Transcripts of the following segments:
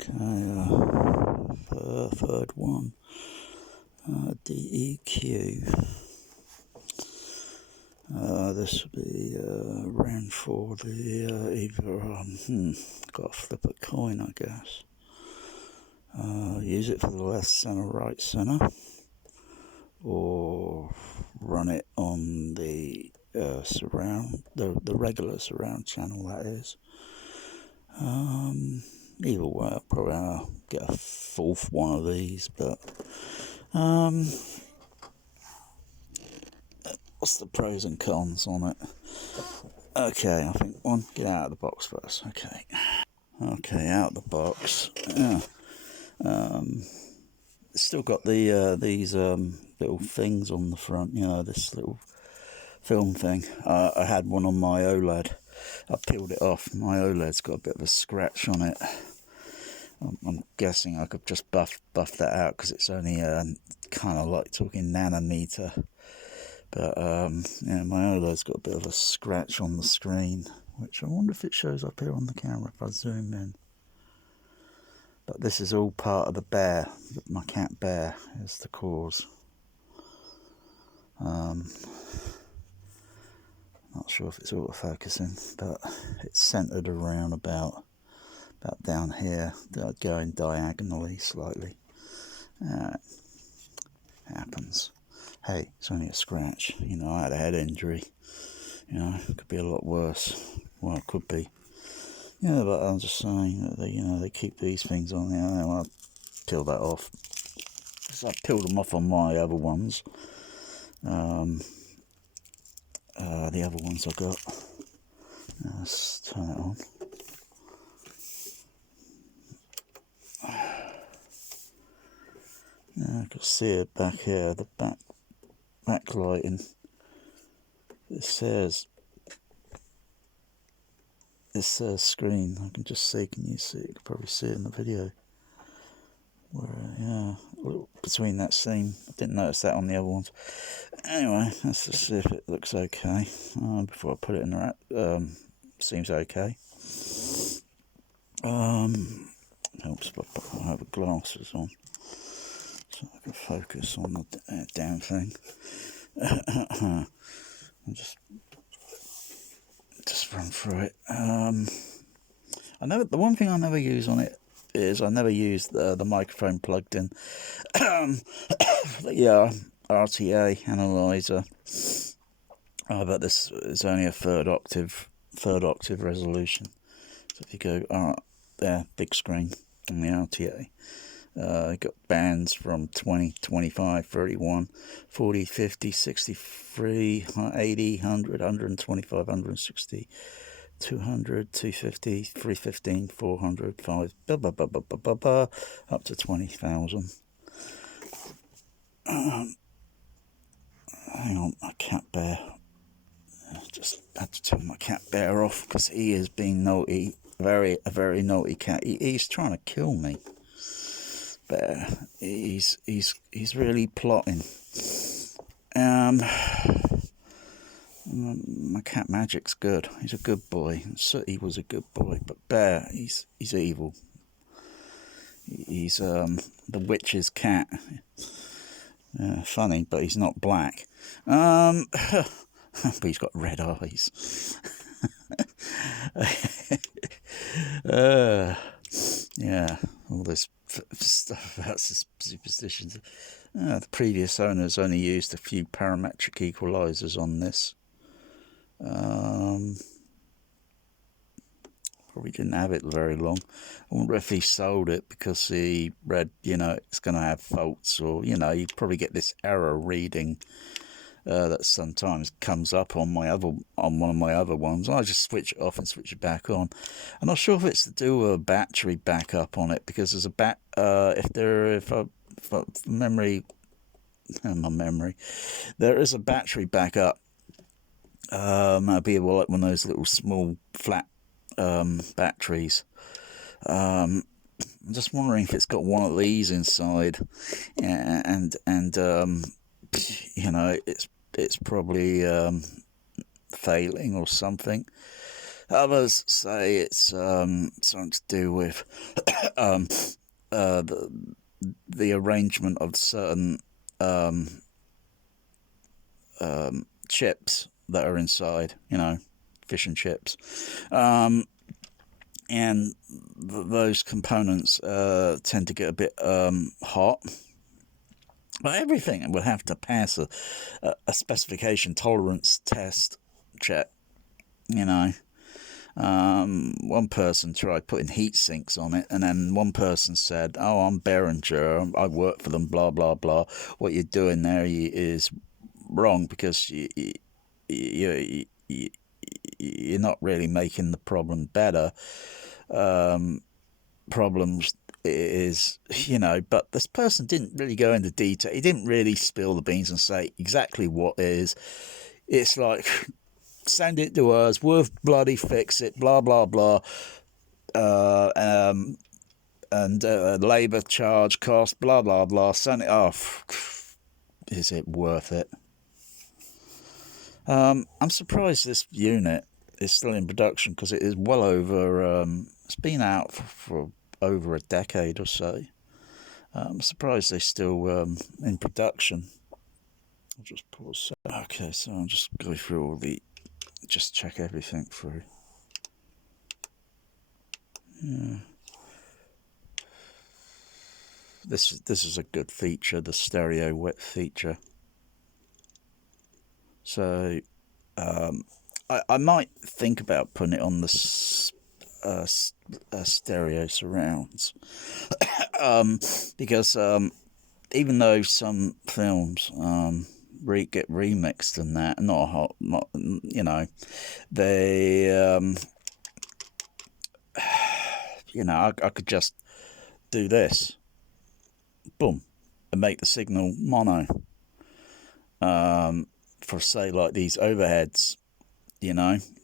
Okay, third one, DEQ. This will be round for the either got to flip a coin, I guess. Use it for the left center, right center, or run it on the surround, the regular surround channel, that is. Either way, I'll probably get a fourth one of these, but what's the pros and cons on it? Okay, I think one, get out of the box first. Okay, out of the box. Yeah. It's still got the these little things on the front, you know, this little film thing. I had one on my OLED. I peeled it off. My OLED's got a bit of a scratch on it. I'm guessing I could just buff that out because it's only kind of like talking nanometer. But yeah, my OLED's got a bit of a scratch on the screen, which I wonder if it shows up here on the camera if I zoom in. But this is all part of the bear. My cat Bear is the cause. Not sure if it's auto-focusing, but it's centered around about down here, going diagonally slightly. Happens. Hey, it's only a scratch. You know, I had a head injury. You know, it could be a lot worse. Well, it could be. Yeah, but I'm just saying that they keep these things on there. I want to peel that off. So I peeled them off on my other ones. The other ones I got. Let's turn it on. Yeah, I can see it back here, the backlighting. It says screen. I can just see. Can you see? You can probably see it in the video. Where, yeah, between that seam. I didn't notice that on the other ones. Anyway, let's just see if it looks okay before I put it in the rack. Seems okay. Helps if I have glasses on, so I can focus on the damn thing. I'll just run through it. The one thing I never use on it is I never use the microphone plugged in. Yeah, RTA analyzer. But this is only a third octave resolution. So if you go there, big screen on the RTA. Got bands from 20, 25, 31, 40, 50, 63, 80, 100, 125, 160, 200, 250, 315, 400, 5, up to 20,000. Hang on, my cat Bear. Just had to turn my cat Bear off because he is being naughty. A very naughty cat. He's trying to kill me. Bear. He's really plotting. My cat Magic's good. He's a good boy. Sooty was a good boy, but Bear, he's evil. He's the witch's cat. Funny, but he's not black. But he's got red eyes. Yeah, all this stuff about superstitions. The previous owners only used a few parametric equalizers on this. Probably didn't have it very long. I wonder if he sold it because he read, it's going to have faults, or you probably get this error reading that sometimes comes up on one of my other ones. I just switch it off and switch it back on. I'm not sure if it's to do with a battery backup on it, because there's a there is a battery backup. That'd be like one of those little small flat batteries. I'm just wondering if it's got one of these inside, and it's probably failing or something. Others say it's something to do with um, the arrangement of certain chips that are inside, fish and chips. And those components tend to get a bit hot. But everything would have to pass a specification tolerance test check, you know. One person tried putting heat sinks on it, and then one person said, "Oh, I'm Behringer. I work for them. Blah blah blah. What you're doing there is wrong because you're not really making the problem better. Problems is, but this person didn't really go into detail. He didn't really spill the beans and say exactly what is. It's like, send it to us, we'll bloody fix it, blah blah blah, and labour charge cost, blah blah blah, send it off. Is it worth it? I'm surprised this unit is still in production, because it is well over, it's been out for over a decade or so. I'm surprised they're still in production. I'll just pause. Okay, so I'll just go through just check everything through. Yeah. This is a good feature, the stereo width feature. So I might think about putting it on the stereo surrounds, because even though some films get remixed and that, they I could just do this, boom, and make the signal mono. For say like these overheads,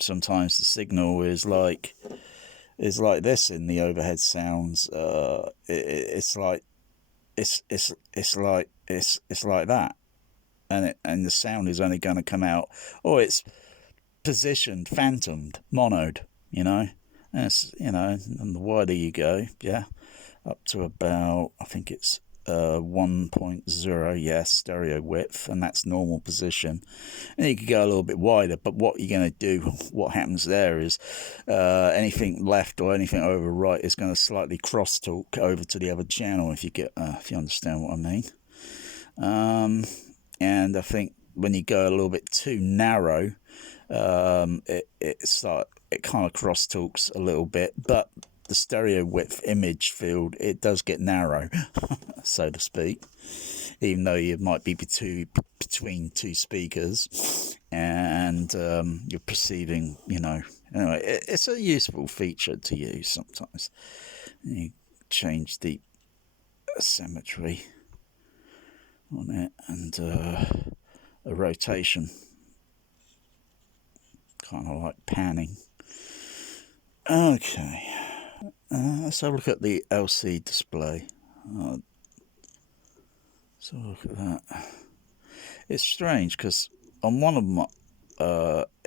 sometimes the signal is like this in the overhead sounds. It's like that, and the sound is only going to come out, or it's positioned, phantomed, monoed, and the wider you go, up to about, I think it's 1.0, yes, stereo width, and that's normal position. And you could go a little bit wider, but what you're going to do, what happens there is anything left or anything over right is going to slightly cross talk over to the other channel, if you understand what I mean. And I think when you go a little bit too narrow, it kind of cross talks a little bit, but the stereo width image field, it does get narrow, so to speak, even though you might be between two speakers, and you're perceiving, anyway, it's a useful feature to use sometimes. You change the symmetry on it, and a rotation, kind of like panning. Okay. Let's have a look at the LC display. So look at that. It's strange because on one of my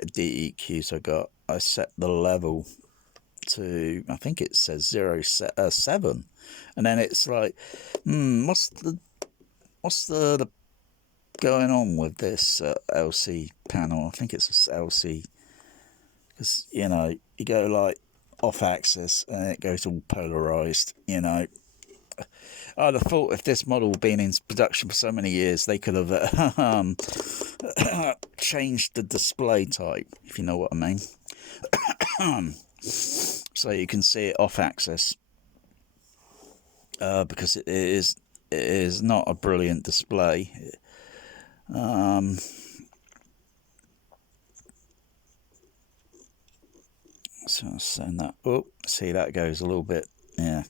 DEQs I set the level to, I think it says 0.7, and then it's like, what's the going on with this LC panel? I think it's a LC, because you go like off axis and it goes all polarized. I'd have thought if this model had been in production for so many years, they could have changed the display type, if you know what I mean. So you can see it off axis, because it is not a brilliant display. So I'll send that. Oh, see, that goes a little bit. Yeah.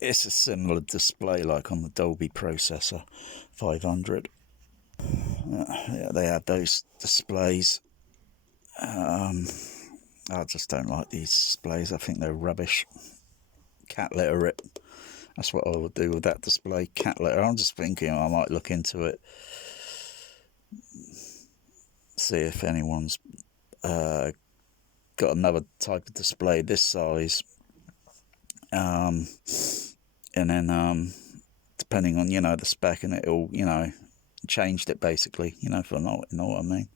It's a similar display like on the Dolby Processor 500. Yeah, they have those displays. I just don't like these displays. I think they're rubbish. Cat litter it. That's what I would do with that display. Cat litter. I'm just thinking I might look into it. see if anyone's got another type of display this size, and then depending on, you know, the spec, and it'll, you know, changed it basically, you know, if I know what I mean.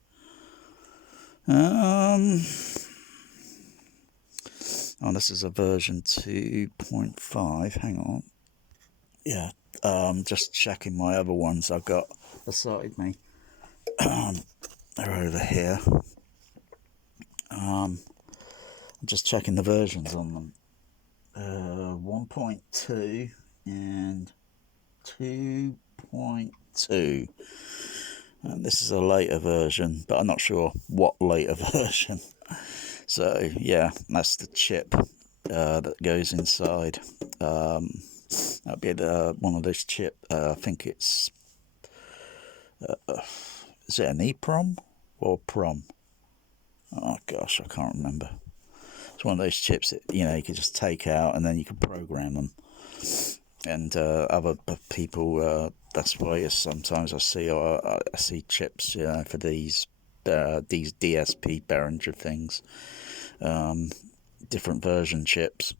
Oh, this is a version 2.5. Hang on. Yeah, just checking my other ones I've got beside me. They're over here. I'm just checking the versions on them. 1.2 and 2.2. And this is a later version, but I'm not sure what later version. So yeah, that's the chip that goes inside. That'll be one of those chip. I think it's is it an EEPROM or PROM? Oh gosh, I can't remember. It's one of those chips that, you know, you can just take out and then you can program them. And other people, that's why sometimes I see chips, you know, for these DSP Behringer things, different version chips.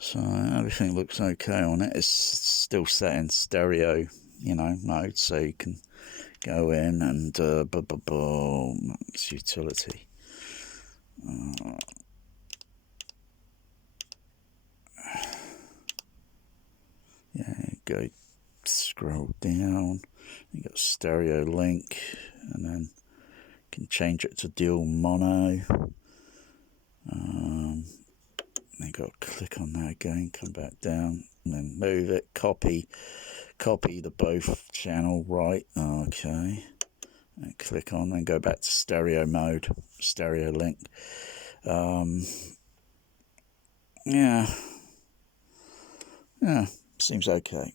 So everything looks okay on it. It's still set in stereo, you know, mode, so you can go in and it's utility. Yeah, go scroll down. You got stereo link, and then you can change it to dual mono. Then got to click on that again, come back down, and then move it. Copy the both channel right. Okay, and click on, then go back to stereo mode, stereo link. Yeah, seems okay.